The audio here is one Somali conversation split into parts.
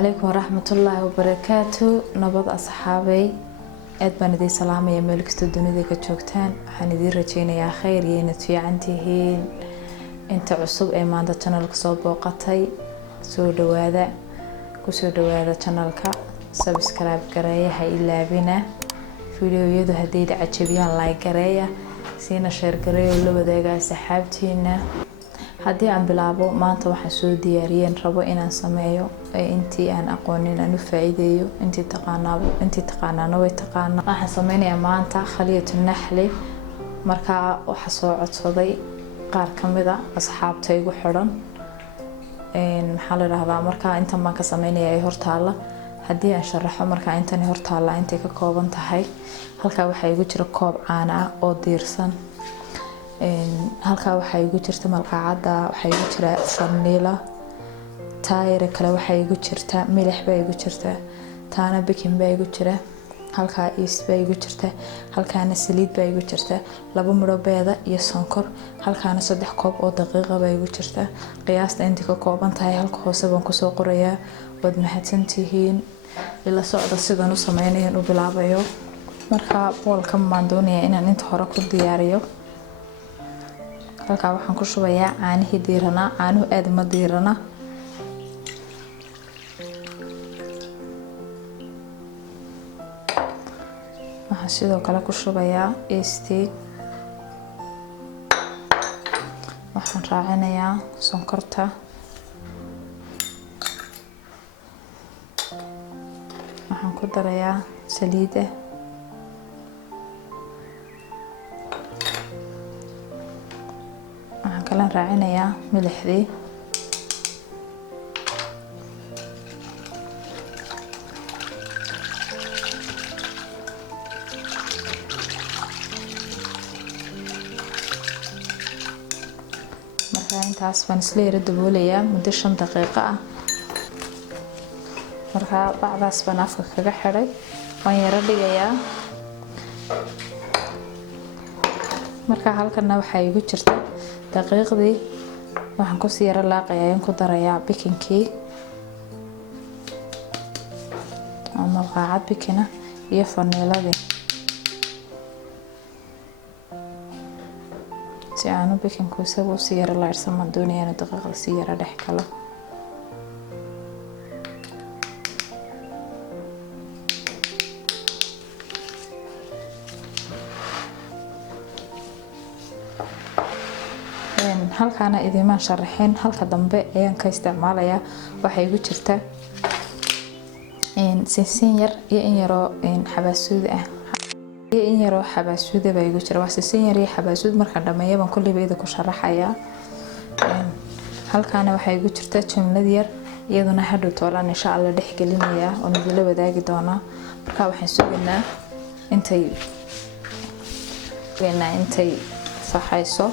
عليكم ورحمة الله وبركاته. نبض أصحابي أدبان دي سلامة يا ملك استودوني دي كتشوكتان وحاني دي رجينا يا خير ينتفي عندهين انت عصب ايمان دا channelك صوب وقتي سو دوادا كسو دوادا channelك سبسكرايب قرايا هاي اللابينة فيديو يدو هديد عجبيان لايك قرايا سينا شير قرايا ولو بدايقا سحابتينا haddii aan bilaabo maanta waxaan soo diyaariyeen rabo inaan sameeyo intii aan aqoonin aan u faa'iideeyo intii taqaanaana way taqaanaa waxaan sameynayaa maanta khaliyatu naxli marka waxa soo codsaday qaar kamid ah asxaabta igu xiran maxaa la yiraahdaa marka intan baan ka sameynayaa ay hortaala haddii aan sharaxo marka intan hortaala intay ka kooban tahay halka waxa igu jira koob caano ah oo diirsan halka waxa igu jirta malqacada waxa igu jira vanilla taayir kale waxa igu jirta milix baa igu jirta taana baking baa igu jira halka yeast baa igu jirta halkaana saliid baa igu jirta laba midho beeda iyo sonkor halkaana 3 koob oo daqiiqo baa igu jirta qiyaasta inta ka kooban tahay halka hoose baan ku soo qorayaa wad mahadsantihiin ila socda sidaan u sameeyay u bilaabayo marka boolka maan doonayaa inaan inta hore ku diyaariyo halka waxaan ku shubayaa caanihii diirana caanuhu aad ma diirana waxaan sidoo kale ku shubayaa yeast waxaan raacinayaa sonkorta waxaan ku darayaa saliid kala raacinayaa milixdii marka intaas baan isla yara daboolayaa muddo 5 daqiiqo ah marka bacdaas baan afka kaga xiray waan yara dhigayaa marka halkana waxa igu jirta daqiiqdii waxaan ku sii yara laaqayaa in ku darayaa baking-kii ama malqacad baking iyo vanilla-dii si aanu baking-ku isagu sii yara laarsan ma doonayaa inuu daqiiqda sii yara dhex galo halkaana idimaan sharaxeen halka dambe ayaan ka isticmaalayaa waxa igu jirta sinsin yar iyo in yaro xabaasuud ah iyo in yaro xabaasuud baa igu jira wax sinsin yar iyo xabaasuud marka dhameeyo baan kulligeeda ku sharaxayaa halkaana waxa igu jirta jumlad yar iyaduna hadhow toolan insha Allah dhex gelinayaa oo nidila wadaagi doona marka waxaan sugaynaa intay saxayso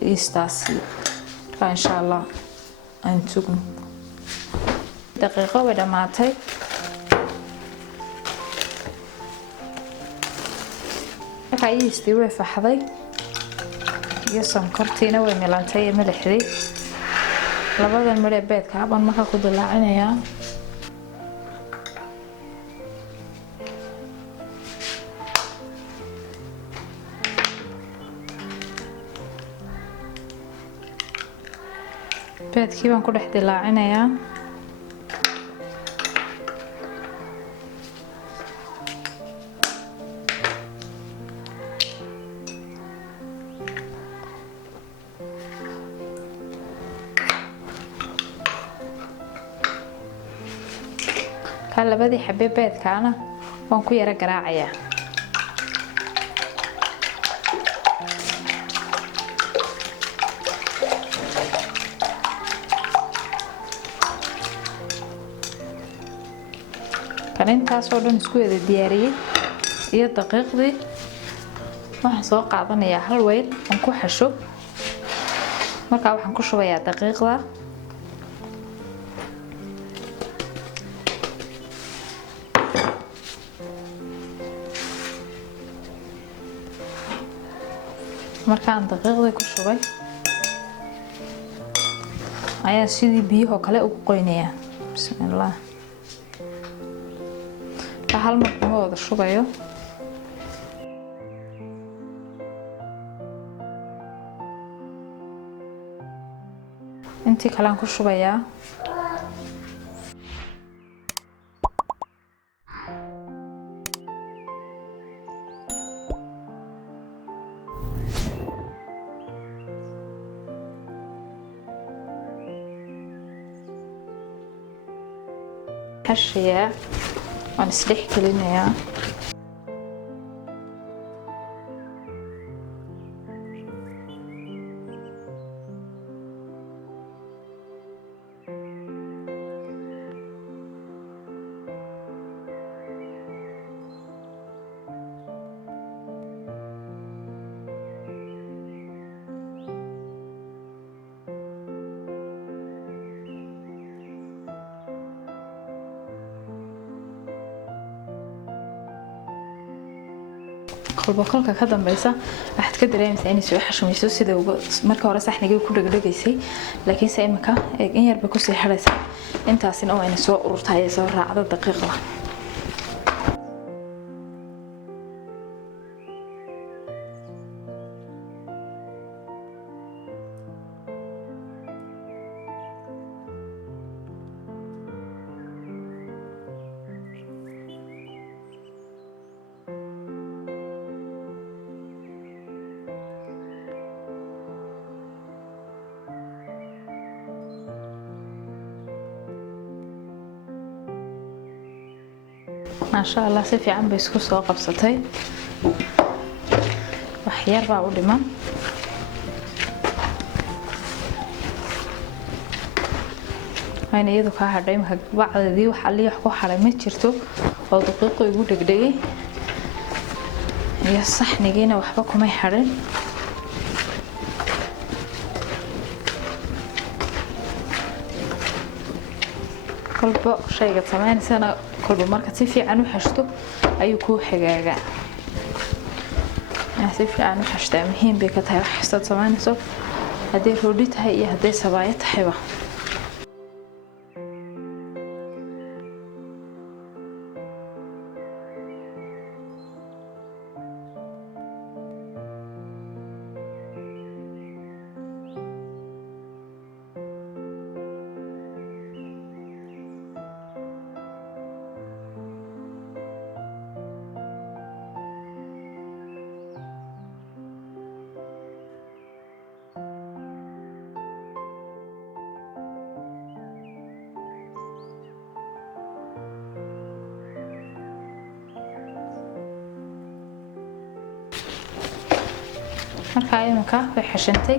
istaasi إن شاء الله أنتم دقيقة ودماتي waxay istiwaa faxday iyo sonkortiina way milantay milixdii labadan midho beedka baan marka ku dilaacinayaa beedkii baan ku dhex dilaacinayaa labadii xabbe beedkaana waan ku yara garaacayaa kan intaas oo dhan isku wada diyaariyay iyo daqiiqdii waxaan soo qaadanayaa hal weel aan ku xasho marka waxaan ku shubayaa daqiiqda markaan daqiiqda ku shubay ayaa sidii biyo kale ugu qoynayaa بسم الله هل مرة وضع شوبايو انتي كلام كل شوبايا حشية ونسلح كلنا kolka ka dambaysa waxaad ka dareemaysaa inay soo xashumayso sida marka hore saxniga ku dhagdhagaysay laakiin se imika in yarba ku sii xiraysa intaasina oo ay soo ururtay ay soo raacdo daqiiqada ما شاء الله سيفي عم بيسكو سو قبصتي وحيار با u dhiman ayna iyadu ka hadhay ma bacdadii waxa la wax ku xaray ma jirto oo daqiiqo igu dhagdhagay iyo saxnigiina waxba kuma xarin kolba shayga sameynayna kolba marka si fiican u xashto ayuu ku xigaaga si fiican u xashtaa muhiim bay ka tahay wax kasta sameynayso haday roodi tahay iyo haday sabaaya tahayba marka imika way xashantay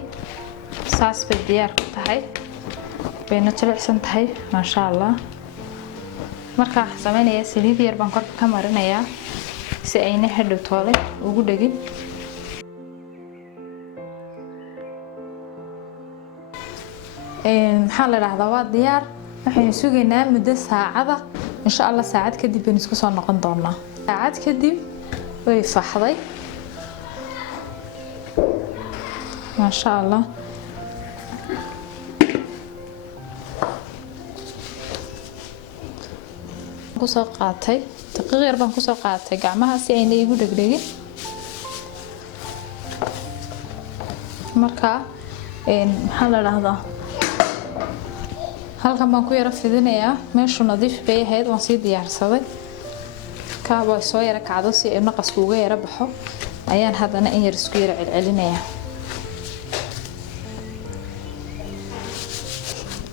saas bay diyaar ku tahay bayna jilicsan tahay ma sha Allah marka sameynaya saliid yar baan korka ka marinayaa si ayna hadhow toole ugu dhagin maxaa la raahdaa waa diyaar waxaan sugaynaa muddo saacada insha Allah saacad kadib baan isku soo noqon doonaa saacad kadib way faxday ما شاء الله kusoo qaatay daqiiq yar baan kusoo qaatay gacmaha si ayna igu dhagdhagin marka maxaa la raahdaa halkan baan ku yara fidinayaa meeshu nadiif bay ahayd waan sii diyaarsaday ka waa soo yara kacdo si ay naqasku uga yara baxo ayaan hadana in yar isku yara celcelinayaa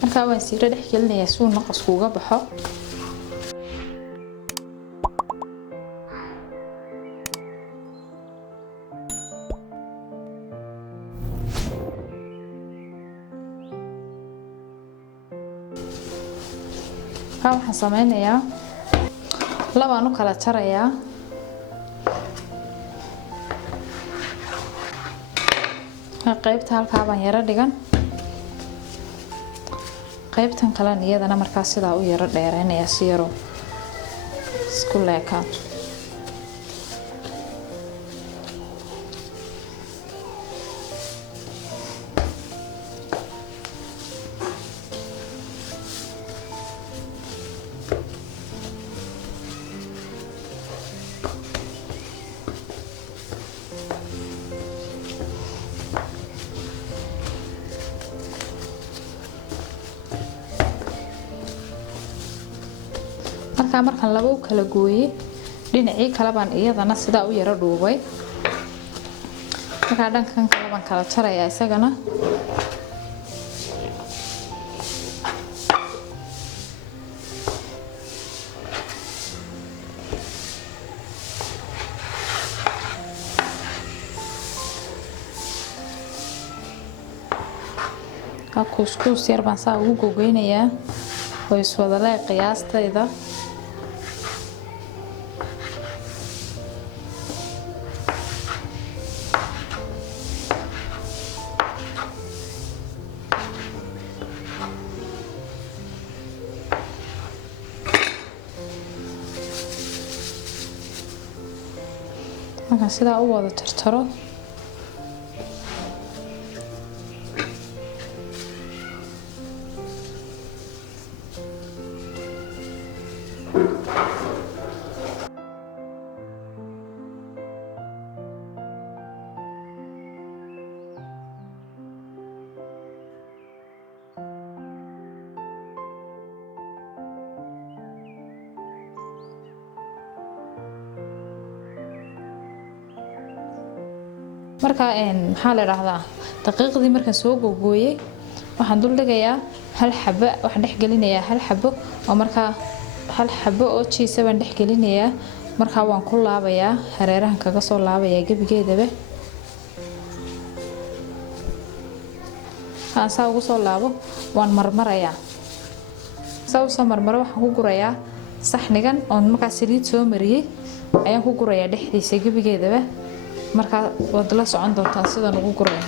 marka waan sii dhex gelinayaa si uu naqasku uga baxo waxaan sameynayaa labaan u kala jarayaa qaybta halkaa baan yara dhigan qaybtan kale iyadana markaa sidaa u yara dheereynaya si yaro isku leekaato markaan laba u kala gooyay dhinacii kale baan iyadana sidaa u yara dhuubay marka dhankan kale baan kala jarayaa isagana couscous yar baan saa ugu googeynayaa oo iswada leeq qiyaastayda markaan sidaa u wada jarjaro marka maxaa la yiraahdaa daqiiqdii markaan soo googooyay waxaan dul dhigayaa hal xabo wax dhex gelinayaa hal xabo oo marka hal xabo oo cheese baan dhex gelinayaa marka waan ku laabayaa hareerahan kaga soo laabayaa gabigeedaba aan saa ugu soo laabo waan marmarayaa saa u soo marmaro waxaan ku gurayaa saxnigan oo marka saliid soo mariyay ayaan ku gurayaa dhexdiisa gabigeedaba marka wad la socon doontaa sidaan ugu guray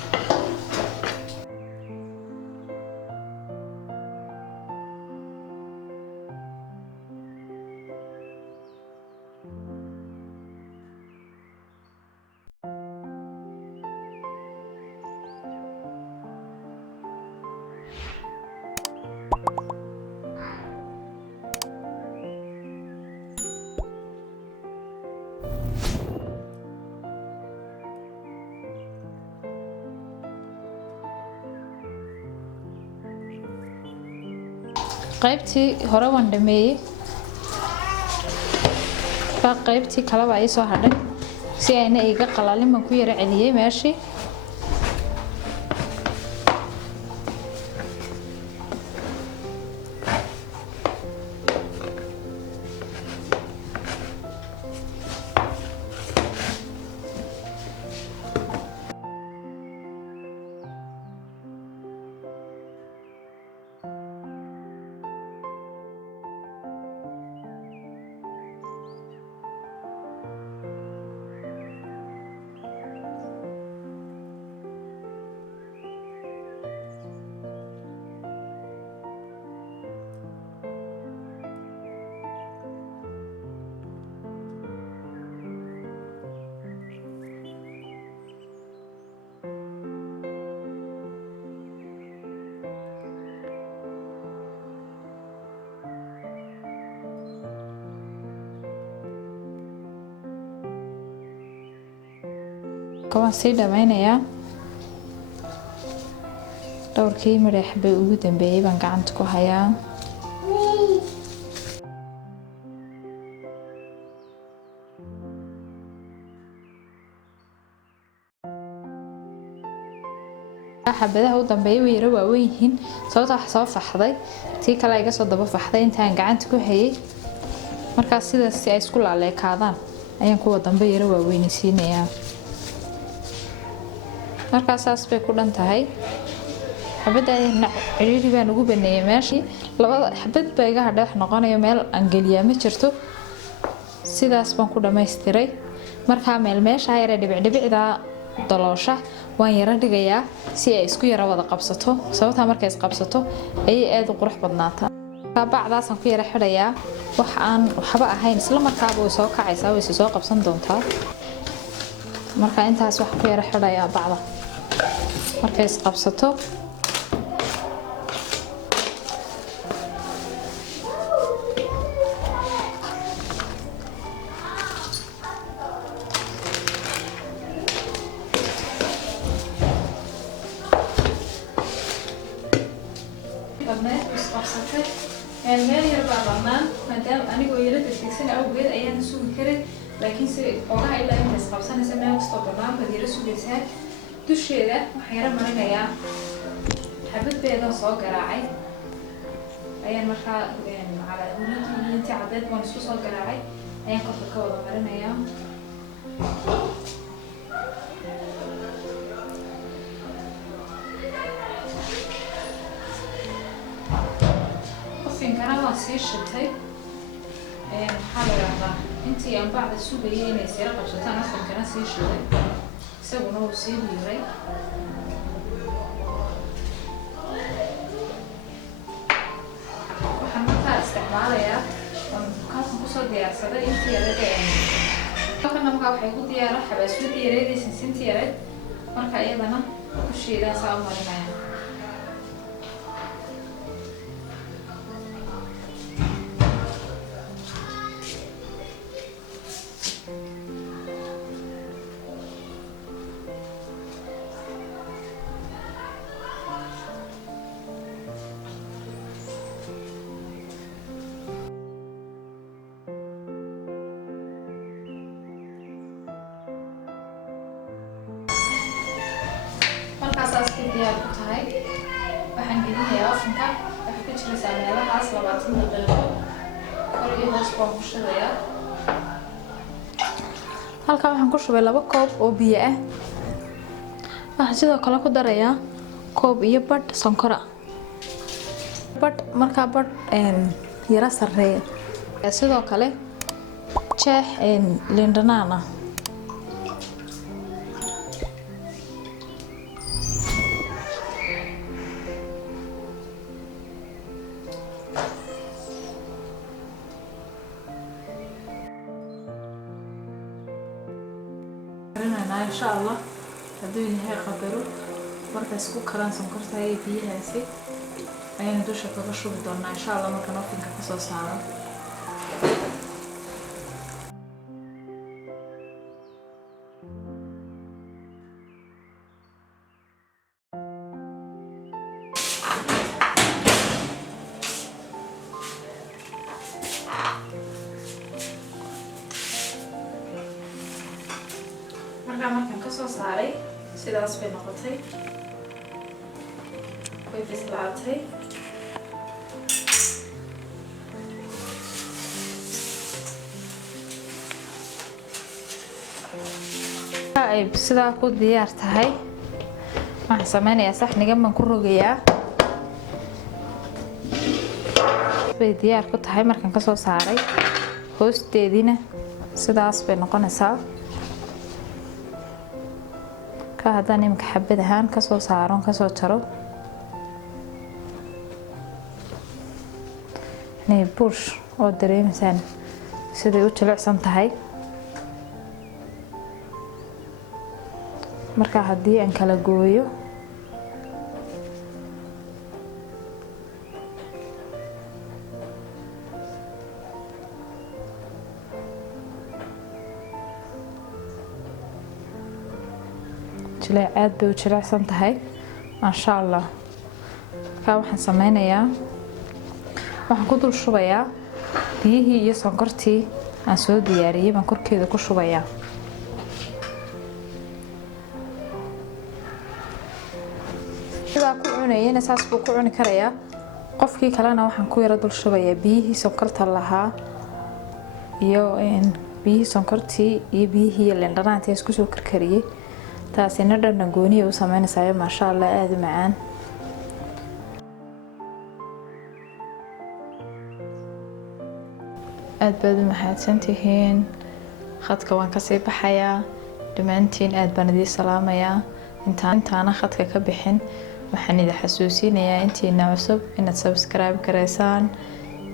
qaybtii hore waan dhameeyay qaybtii kale baa ay soo hadhay si ayna iga qalalin baan ku yara celiyay meeshii كمان سيدا ماينيا dhowrkii madax bay ugu dambeeyay baan gacanta ku hayaa xabadaha u dambeeyay way yara waaweyn yihiin sababtoo wax soo faxday tii kale iga soo daba faxday intaan gacanta ku hayay marka sidaas si ay isku laaleekaadaan ayaan kuwa dambe yara waaweynaysiinayaa marka saas bay ku dhan tahay xabada ciriiri baan ugu baneeyay meeshii labada xabad bay iga hadhay wax noqonayo meel aan galiyaa ma jirto sidaas baan ku dhameystiray marka meel meesha yar dhibicda daloosha waan yara dhigayaa si ay isku yara wada qabsato sababta markay is qabsato ay aad u qurux badnaataa bacdaas aan ku yara xidhayaa wax aan waxba ahayn isla markaaba way soo kacaysaa way soo qabsan doontaa marka intaas wax ku yara xidhayaa bacda markay is qabsato meel yar baa bannaan maadaama anigoo yarada degsan awgeed ayaan sugi karay laakiin si ogaha ilaa inta isqabsanaysa meel kastoo bannaan baad yara sugaysaa dusheeda waxaan yara marinayaa xabad beedan soo garaacay ayaan markaa huladii intii caddeed baan isku soo garaacay ayaan korka ka wada marinayaa ofinkana waan sii shitay maxaa la yidhaahdaa intii aan bacda sugayay inay sira qabsataan ofinkana sii shitay isaguna wuu sii liiray waxaan markaa isticmaalayaa kaasan kusoo diyaarsaday intii yaraga halkana markaa waxay ku diyaara xabaaswadii yareedii sinsintii yareed marka iyadana dusheedaa saa u marinaya markaasaas ku diyaar ku tahay waxaan gelinayaa ofinka waxay ku jiraysaa meelahaas 20 daqiiqo kor iyo hoos baan ku shubayaa halkaa waxaan ku shubay 2 koob oo biyo ah waxaan sidoo kale ku darayaa koob iyo badh sonkora markaa badh yara sarreeya sidoo kale jeex liin dhanaan ah إن شاء الله هذول هاي قدروا مركز كوكران سكرتها هي فيها سي أنا دوشة كبشرب دونا إن شاء الله ما كانوا فينك قصص عنا markaan kasoo saaray sidaas bay noqotay way bislaatay ay sidaa ku diyaar tahay waxaan sameynayaa saxnigan baan ku rogayaa bay diyaar ku tahay markaan kasoo saaray hoosteediina sidaas bay noqonaysaa haddaan imika xabad ahaan kasoo saaron kasoo jaro inay buush oo dareemaysaan siday u jilicsan tahay markaa haddii aan kala gooyo aad bay u jilicsan tahay maasha allah markaa waxaan sameynayaa waxaan ku dul shubayaa biyihii iyo sonkortii aan soo diyaariyey baan korkeeda ku shubayaa sidaa ku cunayana saas buu ku cuni karayaa qofkii kalena waxaan ku yara dul shubayaa biyihii sonkorta lahaa iyo biyihii sonkortii iyo biyihii liin dhanaantii isku soo karkariyey taasina dhadhan gooniya u sameynaysaa maasha allah aad u macaan aad baad u mahadsantihiin khadka waan kasii baxayaa dhammaantiin aad baan idin salaamayaa intaana khadka ka bixin waxaan idin xasuusinayaa intiina cusub inaad subscribe gareysaan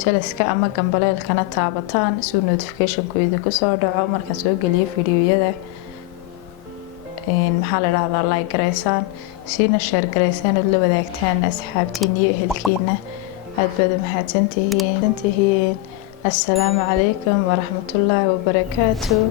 jaliska ama gambaleelkana taabataan si uu notificationku idinku soo dhaco markaan soo geliyo fiidiyoyada maxaa la yiraahdaa like gareysaan siina share gareysaan oo la wadaagtaan asxaabtiin iyo ehelkiina aad baad u mahadsantihiin assalaamu calaykum waraxmatullaahi wabarakaatuh